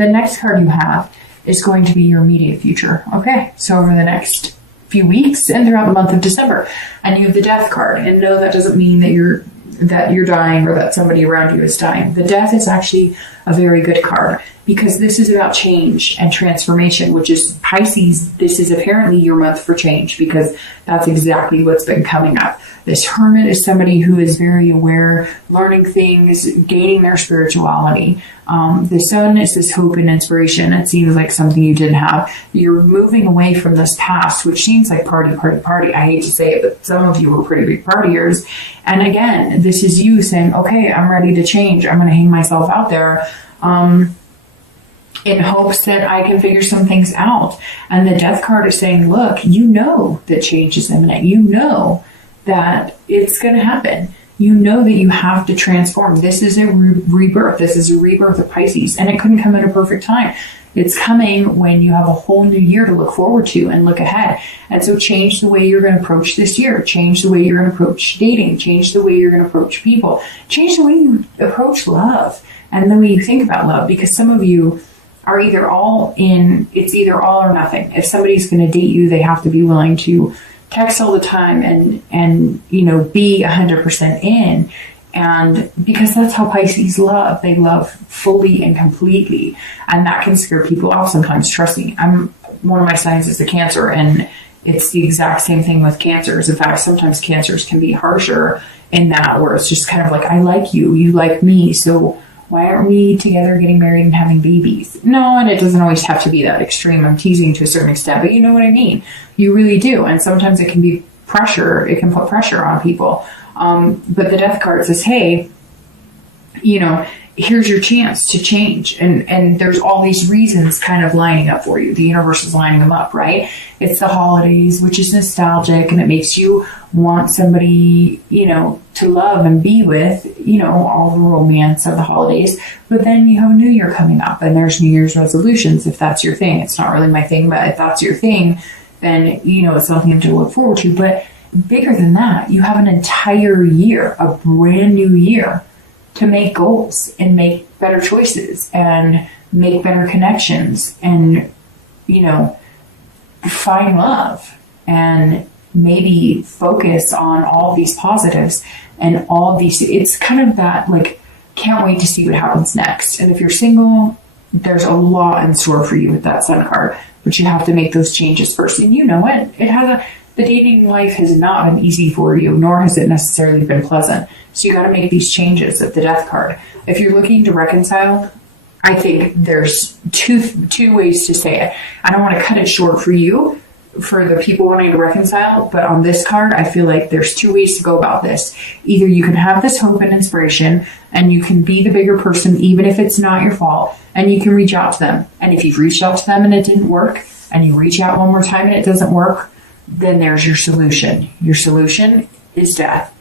The next card you have is going to be your immediate future. Okay, so over the next few weeks and throughout the month of December, and you have the death card. And no, that doesn't mean that you're dying or that somebody around you is dying. The death is actually a very good card because this is about change and transformation, which is Pisces. This is apparently your month for change because that's exactly what's been coming up. This hermit is somebody who is very aware, learning things, gaining their spirituality. The sun is this hope and inspiration. It seems like something you didn't have. You're moving away from this past, which seems like party. I hate to say it, but some of you were pretty big partiers. And again, this is you saying, okay, I'm ready to change. I'm going to hang myself out there in hopes that I can figure some things out. And the death card is saying, look, you know that change is imminent. You know that it's going to happen. You know that you have to transform. This is a rebirth. This is a rebirth of Pisces, and it couldn't come at a perfect time. It's coming when you have a whole new year to look forward to and look ahead. And so change the way you're going to approach this year. Change the way you're going to approach dating. Change the way you're going to approach people. Change the way you approach love and the way you think about love, because some of you are either all in, it's either all or nothing. If somebody's going to date you, they have to be willing to text all the time and you know, be 100% in. And because that's how Pisces love. They love fully and completely. And that can scare people off sometimes. Trust me, one of my signs is a Cancer, and it's the exact same thing with Cancers. In fact, sometimes Cancers can be harsher in that, where it's just kind of like, I like you, you like me, so why aren't we together getting married and having babies? No, and it doesn't always have to be that extreme. I'm teasing to a certain extent, but you know what I mean. You really do. And sometimes it can be pressure. It can put pressure on people. But the death card says, hey, you know, here's your chance to change. And there's all these reasons kind of lining up for you. The universe is lining them up, right? It's the holidays, which is nostalgic, and it makes you want somebody, you know, to love and be with, you know, all the romance of the holidays. But then you have a new year coming up, and there's New Year's resolutions, if that's your thing. It's not really my thing, but if that's your thing, then, you know, it's something to look forward to. But bigger than that, you have an entire year, a brand new year, to make goals and make better choices and make better connections and, you know, find love and maybe focus on all these positives and all these. It's kind of that, like, can't wait to see what happens next. And if you're single, there's a lot in store for you with that Sun card, but you have to make those changes first. And you know it. The dating life has not been easy for you, nor has it necessarily been pleasant. So you got to make these changes at the death card. If you're looking to reconcile, I think there's two ways to say it. I don't want to cut it short for you, for the people wanting to reconcile, but on this card, I feel like there's two ways to go about this. Either you can have this hope and inspiration, and you can be the bigger person, even if it's not your fault, and you can reach out to them. And if you've reached out to them and it didn't work, and you reach out one more time and it doesn't work, then there's your solution. Your solution is death.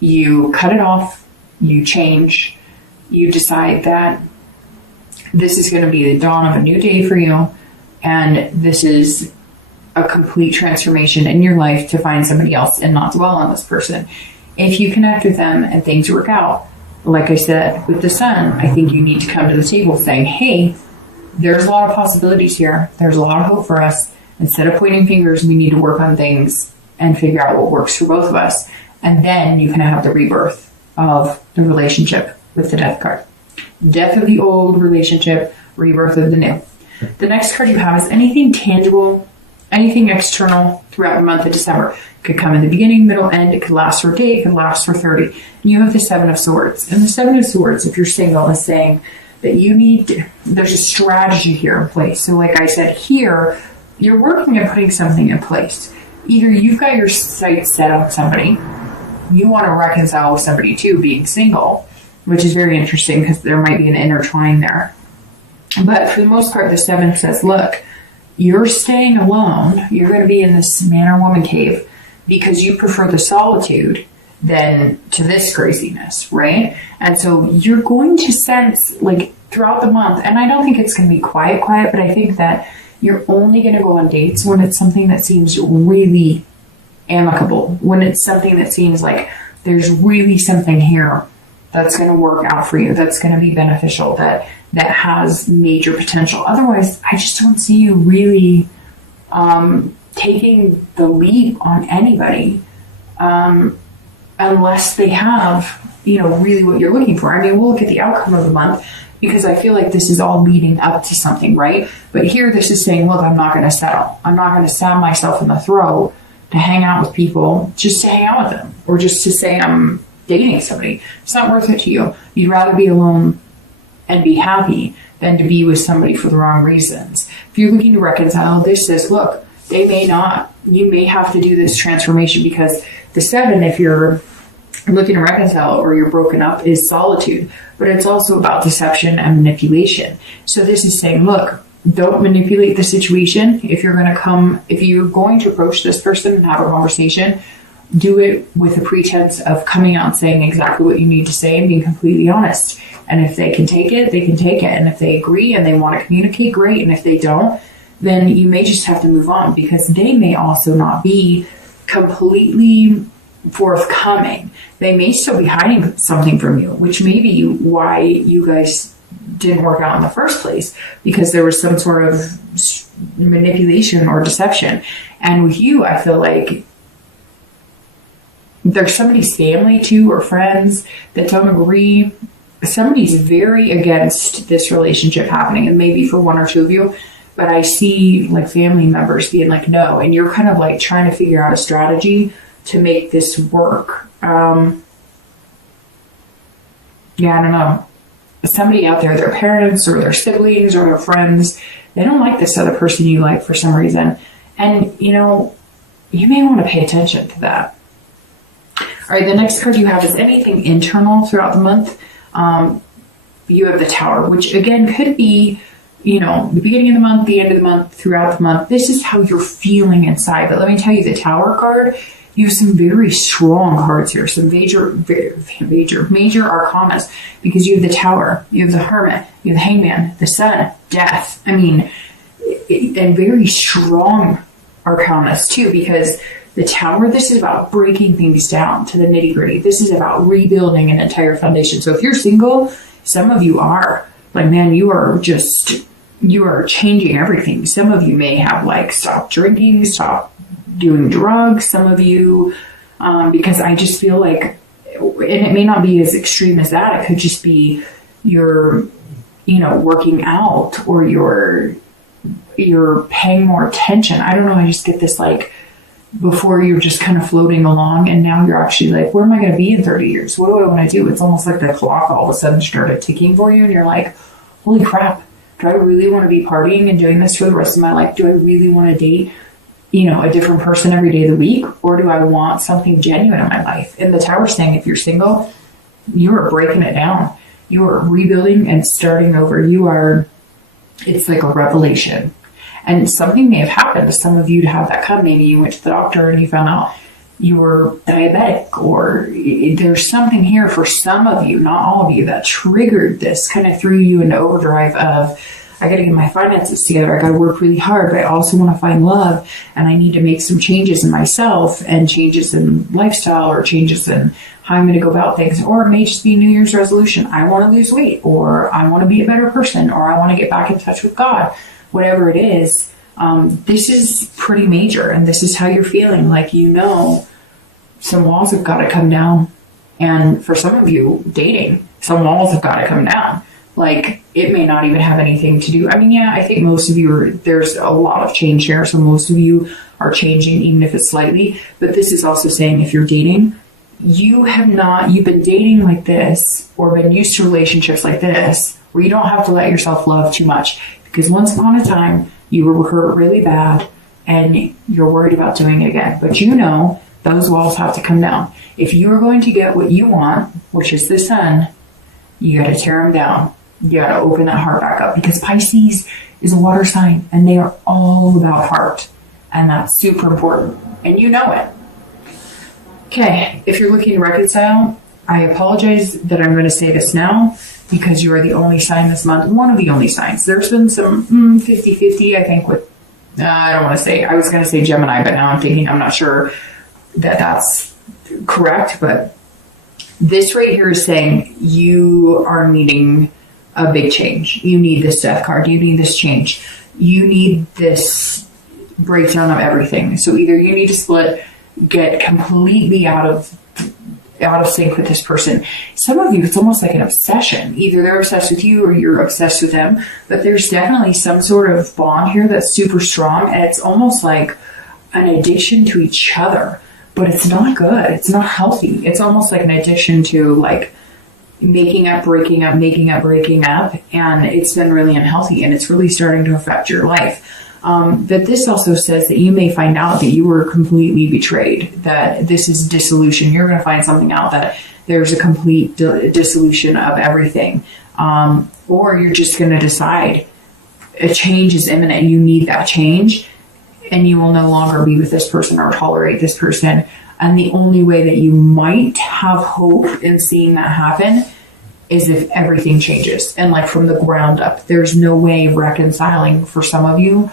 You cut it off, you change, you decide that this is going to be the dawn of a new day for you, and this is a complete transformation in your life to find somebody else and not dwell on this person. If you connect with them and things work out, like I said, with the sun, I think you need to come to the table saying, hey, there's a lot of possibilities here. There's a lot of hope for us. Instead of pointing fingers, we need to work on things and figure out what works for both of us. And then you can have the rebirth of the relationship with the death card. Death of the old relationship, rebirth of the new. The next card you have is anything tangible, anything external throughout the month of December. It could come in the beginning, middle, end. It could last for a day. It could last for 30. And you have the Seven of Swords. And the Seven of Swords, if you're single, is saying that there's a strategy here in place. So like I said, here, you're working at putting something in place. Either you've got your sights set on somebody, you want to reconcile with somebody too, being single, which is very interesting because there might be an intertwine there. But for the most part, the Seven says, look, you're staying alone. You're going to be in this man or woman cave because you prefer the solitude than to this craziness, right? And so you're going to sense, like, throughout the month, and I don't think it's going to be quiet, but I think that you're only going to go on dates when it's something that seems really amicable, when it's something that seems like there's really something here that's going to work out for you, that's going to be beneficial, that that has major potential. Otherwise, I just don't see you really taking the leap on anybody unless they have, really what you're looking for. I mean, we'll look at the outcome of the month because I feel like this is all leading up to something, right? But here, this is saying, look, I'm not going to settle. I'm not going to stab myself in the throat to hang out with people just to hang out with them or just to say I'm dating somebody. It's not worth it to you. You'd rather be alone and be happy than to be with somebody for the wrong reasons. If you're looking to reconcile, this says, look, they may not. You may have to do this transformation because the 7, if you're looking to reconcile or you're broken up, is solitude. But it's also about deception and manipulation. So this is saying, look, don't manipulate the situation. If you're going to approach this person and have a conversation, do it with a pretense of coming out and saying exactly what you need to say and being completely honest. And if they can take it, they can take it. And if they agree and they want to communicate, great. And if they don't, then you may just have to move on because they may also not be completely forthcoming. They may still be hiding something from you, which may be why you guys didn't work out in the first place, because there was some sort of manipulation or deception. And with you, I feel like there's somebody's family too or friends that don't agree. Somebody's very against this relationship happening, and maybe for 1 or 2 of you, but I see like family members being like, no, and you're kind of like trying to figure out a strategy to make this work. I don't know. Somebody out there, their parents or their siblings or their friends, they don't like this other person you like for some reason. And, you may want to pay attention to that. All right, the next card you have is anything internal throughout the month. You have the Tower, which again could be, the beginning of the month, the end of the month, throughout the month. This is how you're feeling inside. But let me tell you, the Tower card, you have some very strong cards here, some major arcanas, because you have the Tower, you have the Hermit, you have the Hangman, the Sun, Death. I mean, and very strong arcanas too, because the Tower, this is about breaking things down to the nitty gritty. This is about rebuilding an entire foundation. So if you're single, some of you are like, man, you are changing everything. Some of you may have like stopped drinking, stopped doing drugs. Some of you, because I just feel like, and it may not be as extreme as that. It could just be you're, working out or you're paying more attention. I don't know. I just get this like, before you're just kind of floating along and now you're actually like, where am I going to be in 30 years? What do I want to do? It's almost like the clock all of a sudden started ticking for you and you're like, holy crap, do I really want to be partying and doing this for the rest of my life? Do I really want to date, a different person every day of the week? Or do I want something genuine in my life? And the Tower's saying, if you're single, you are breaking it down. You are rebuilding and starting over. It's like a revelation. And something may have happened to some of you to have that come. Maybe you went to the doctor and you found out you were diabetic, or there's something here for some of you, not all of you, that triggered this, kind of threw you into overdrive of, I got to get my finances together. I got to work really hard, but I also want to find love, and I need to make some changes in myself and changes in lifestyle or changes in how I'm going to go about things. Or it may just be New Year's resolution. I want to lose weight, or I want to be a better person, or I want to get back in touch with God. Whatever it is, this is pretty major, and this is how you're feeling. Like, some walls have got to come down. And for some of you, dating, some walls have got to come down. Like, it may not even have anything to do. I mean, yeah, I think most of you there's a lot of change here. So most of you are changing, even if it's slightly. But this is also saying, if you're dating, you've been dating like this, or been used to relationships like this, where you don't have to let yourself love too much. Because once upon a time, you were hurt really bad and you're worried about doing it again. But those walls have to come down. If you are going to get what you want, which is the Sun, you got to tear them down. You got to open that heart back up, because Pisces is a water sign and they are all about heart. And that's super important. And you know it. Okay, if you're looking to reconcile, I apologize that I'm going to say this now, because you are the only sign this month, one of the only signs. There's been some 50-50, I think, with, I was going to say Gemini, but now I'm not sure that that's correct. But this right here is saying you are needing a big change. You need this death card. You need this change. You need this breakdown of everything. So either you need to split, get completely out of sync with this person. Some of you, it's almost like an obsession. Either they're obsessed with you or you're obsessed with them. But there's definitely some sort of bond here that's super strong, and it's almost like an addiction to each other. But it's not good. It's not healthy. It's almost like an addiction to like making up, breaking up, making up, breaking up. And it's been really unhealthy, and it's really starting to affect your life. But this also says that you may find out that you were completely betrayed, that this is dissolution. You're going to find something out that there's a complete dissolution of everything. Or you're just going to decide a change is imminent. You need that change, and you will no longer be with this person or tolerate this person. And the only way that you might have hope in seeing that happen is if everything changes, and like from the ground up. There's no way of reconciling for some of you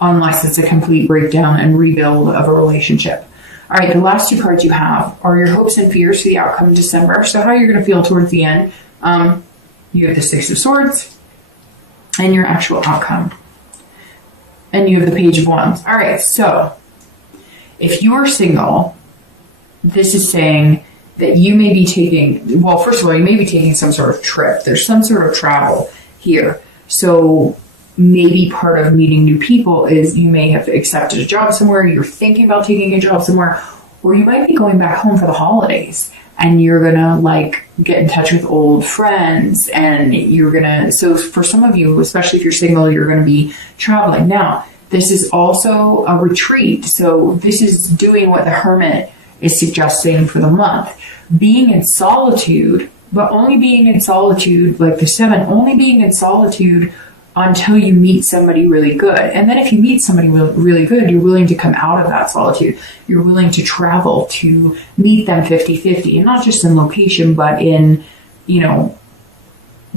unless it's a complete breakdown and rebuild of a relationship. All right, the last two cards you have are your hopes and fears for the outcome in December. So how you're going to feel towards the end. You have the Six of Swords and your actual outcome. And you have the Page of Wands. All right, so if you are single, this is saying that you may be taking, well, first of all, you may be taking some sort of trip. There's some sort of travel here. So maybe part of meeting new people is you may have accepted a job somewhere, you're thinking about taking a job somewhere, or you might be going back home for the holidays, and you're gonna like get in touch with old friends, and you're gonna, so for some of you, especially if you're single, you're gonna be traveling. Now, this is also a retreat, so this is doing what the Hermit is suggesting for the month. Being in solitude, but only being in solitude, like the 7, only being in solitude until you meet somebody really good. And then if you meet somebody really good, you're willing to come out of that solitude. You're willing to travel to meet them 50-50, and not just in location, but in, you know,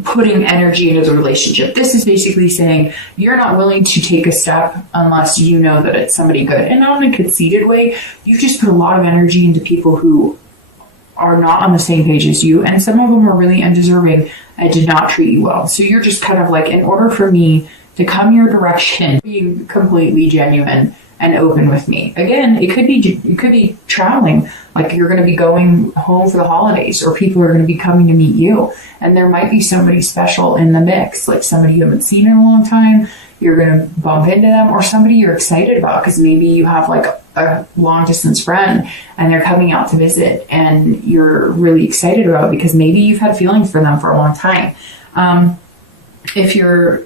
putting energy into the relationship. This is basically saying you're not willing to take a step unless you know that it's somebody good. And not in a conceited way. You just put a lot of energy into people who are not on the same page as you, and some of them are really undeserving and did not treat you well. So you're just kind of like, in order for me to come your direction, being completely genuine and open with me. Again, it could be traveling, like you're going to be going home for the holidays, or people are going to be coming to meet you, and there might be somebody special in the mix, like somebody you haven't seen in a long time. You're going to bump into them, or somebody you're excited about because maybe you have like a long distance friend and they're coming out to visit, and you're really excited about it because maybe you've had feelings for them for a long time. If you're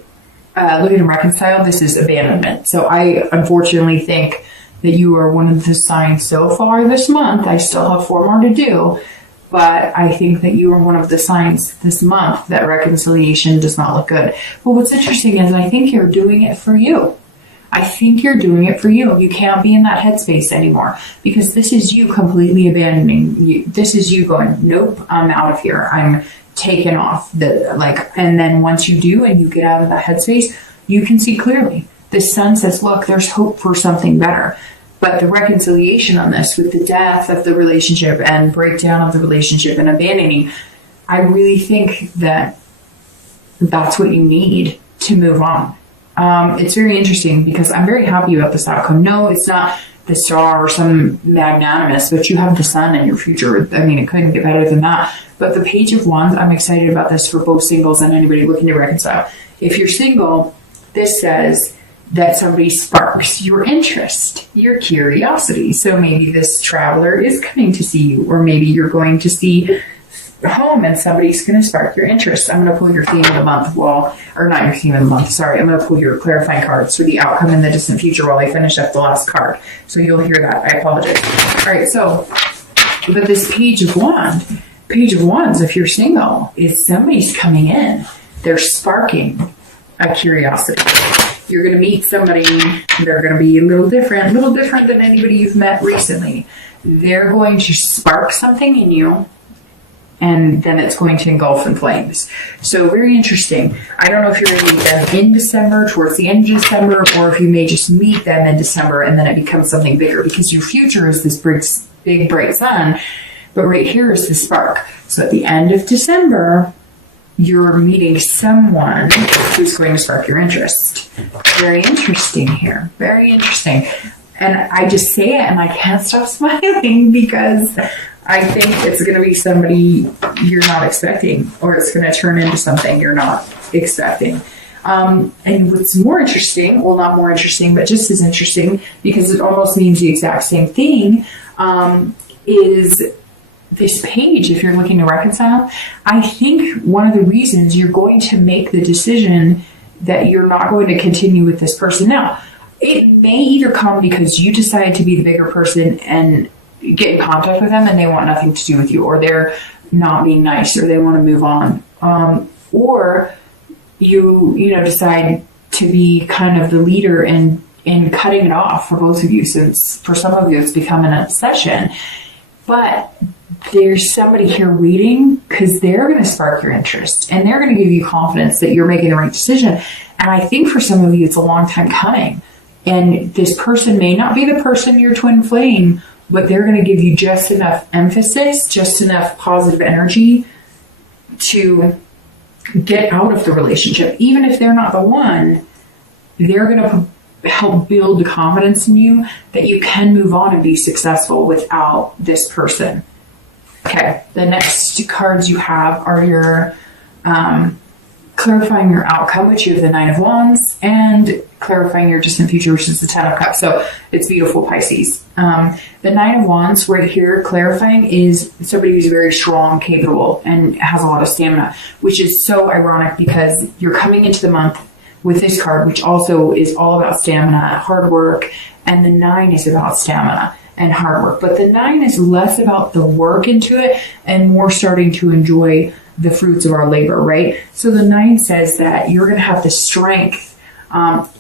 looking to reconcile, this is abandonment. So I unfortunately think that you are one of the signs so far this month. I still have 4 more to do, but I think that you are one of the signs this month that reconciliation does not look good. But what's interesting is I think you're doing it for you. I think you're doing it for you. You can't be in that headspace anymore, because this is you completely abandoning you. This is you going, nope, I'm out of here. I'm taken off. And then once you do and you get out of that headspace, you can see clearly. The sun says, look, there's hope for something better. But the reconciliation on this, with the death of the relationship and breakdown of the relationship and abandoning, I really think that that's what you need to move on. It's very interesting because I'm very happy about this outcome. No, it's not the star or some magnanimous, but you have the sun in your future. I mean, it couldn't get better than that. But the Page of Wands, I'm excited about this for both singles and anybody looking to reconcile. If you're single, this says that somebody sparks your interest, your curiosity. So maybe this traveler is coming to see you, or maybe you're going to see home and somebody's going to spark your interest. I'm going to pull your theme of the month or not your theme of the month, sorry. I'm going to pull your clarifying cards for the outcome in the distant future while I finish up the last card. So you'll hear that. I apologize. All right, so, but this Page of Wands, if you're single, is somebody's coming in. They're sparking a curiosity. You're going to meet somebody, they're going to be a little different than anybody you've met recently. They're going to spark something in you, and then it's going to engulf in flames. So very interesting. I don't know if you're going to meet them in December, towards the end of December, or if you may just meet them in December and then it becomes something bigger, because your future is this big bright sun, but right here is the spark. So at the end of December, you're meeting someone who's going to spark your interest. Very interesting here. Very interesting. And I just say it and I can't stop smiling because I think it's going to be somebody you're not expecting, or it's going to turn into something you're not expecting. And what's more interesting, well, not more interesting, but just as interesting, because it almost means the exact same thing, is this page. If you're looking to reconcile, I think one of the reasons you're going to make the decision that you're not going to continue with this person. Now, it may either come because you decide to be the bigger person and get in contact with them and they want nothing to do with you, or they're not being nice, or they want to move on. Or you decide to be kind of the leader in cutting it off for both of you, since for some of you it's become an obsession. But there's somebody here waiting because they're going to spark your interest and they're going to give you confidence that you're making the right decision. And I think for some of you it's a long time coming. And this person may not be the person your twin flame, but they're going to give you just enough emphasis, just enough positive energy to get out of the relationship. Even if they're not the one, they're going to help build the confidence in you that you can move on and be successful without this person. Okay, the next cards you have are your clarifying your outcome, which you have the Nine of Wands, and clarifying your distant future, which is the Ten of Cups. So it's beautiful, Pisces. The Nine of Wands right here, clarifying, is somebody who's very strong, capable, and has a lot of stamina, which is so ironic because you're coming into the month with this card, which also is all about stamina, hard work, and the 9 is about stamina and hard work. But the 9 is less about the work into it and more starting to enjoy the fruits of our labor, right? So the 9 says that you're going to have the strength.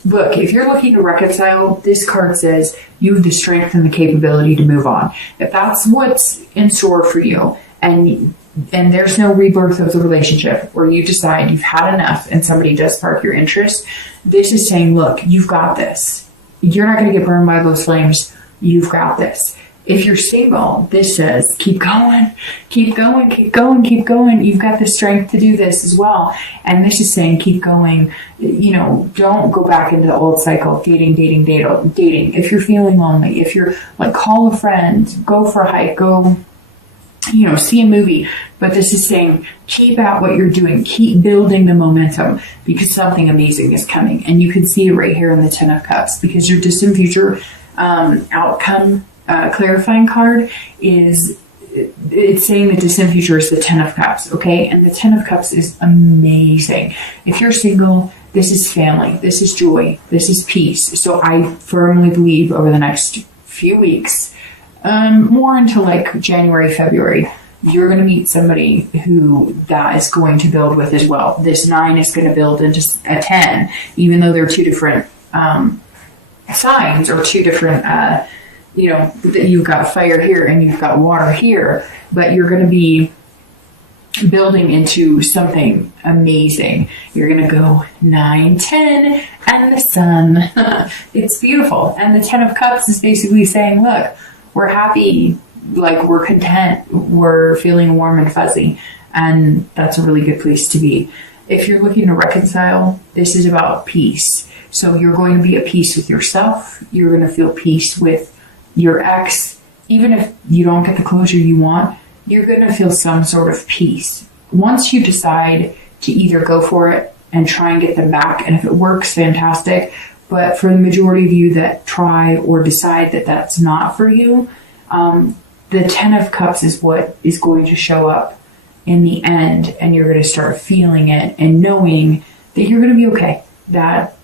Look, if you're looking to reconcile, this card says you have the strength and the capability to move on. If that's what's in store for you, and there's no rebirth of the relationship, or you decide you've had enough and somebody does spark your interest, this is saying, look, you've got this. You're not going to get burned by those flames. You've got this. If you're single, this says, keep going, keep going, keep going, keep going. You've got the strength to do this as well. And this is saying, keep going. Don't go back into the old cycle of dating. If you're feeling lonely, if you're like, call a friend, go for a hike, go, see a movie. But this is saying, keep at what you're doing. Keep building the momentum because something amazing is coming. And you can see it right here in the Ten of Cups, because your distant future outcome clarifying card it's saying the distant future is the Ten of Cups, okay? And the Ten of Cups is amazing. If you're single, this is family, this is joy, this is peace. So I firmly believe over the next few weeks, more into like January, February, you're going to meet somebody who that is going to build with as well. This 9 is going to build into a 10, even though they're two different signs, or two different that you've got fire here and you've got water here, but you're going to be building into something amazing. You're going to go 9, 10, and the sun. It's beautiful. And the Ten of Cups is basically saying, look, we're happy, like we're content, we're feeling warm and fuzzy, and that's a really good place to be. If you're looking to reconcile, this is about peace. So you're going to be at peace with yourself. You're going to feel peace with your ex. Even if you don't get the closure you want, you're going to feel some sort of peace. Once you decide to either go for it and try and get them back, and if it works, fantastic. But for the majority of you that try or decide that that's not for you, the Ten of Cups is what is going to show up in the end, and you're going to start feeling it and knowing that you're going to be okay, that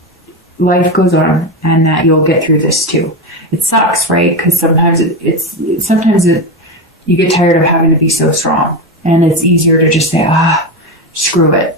life goes on, and that you'll get through this too. It sucks, right? Because sometimes you get tired of having to be so strong, and it's easier to just say, screw it.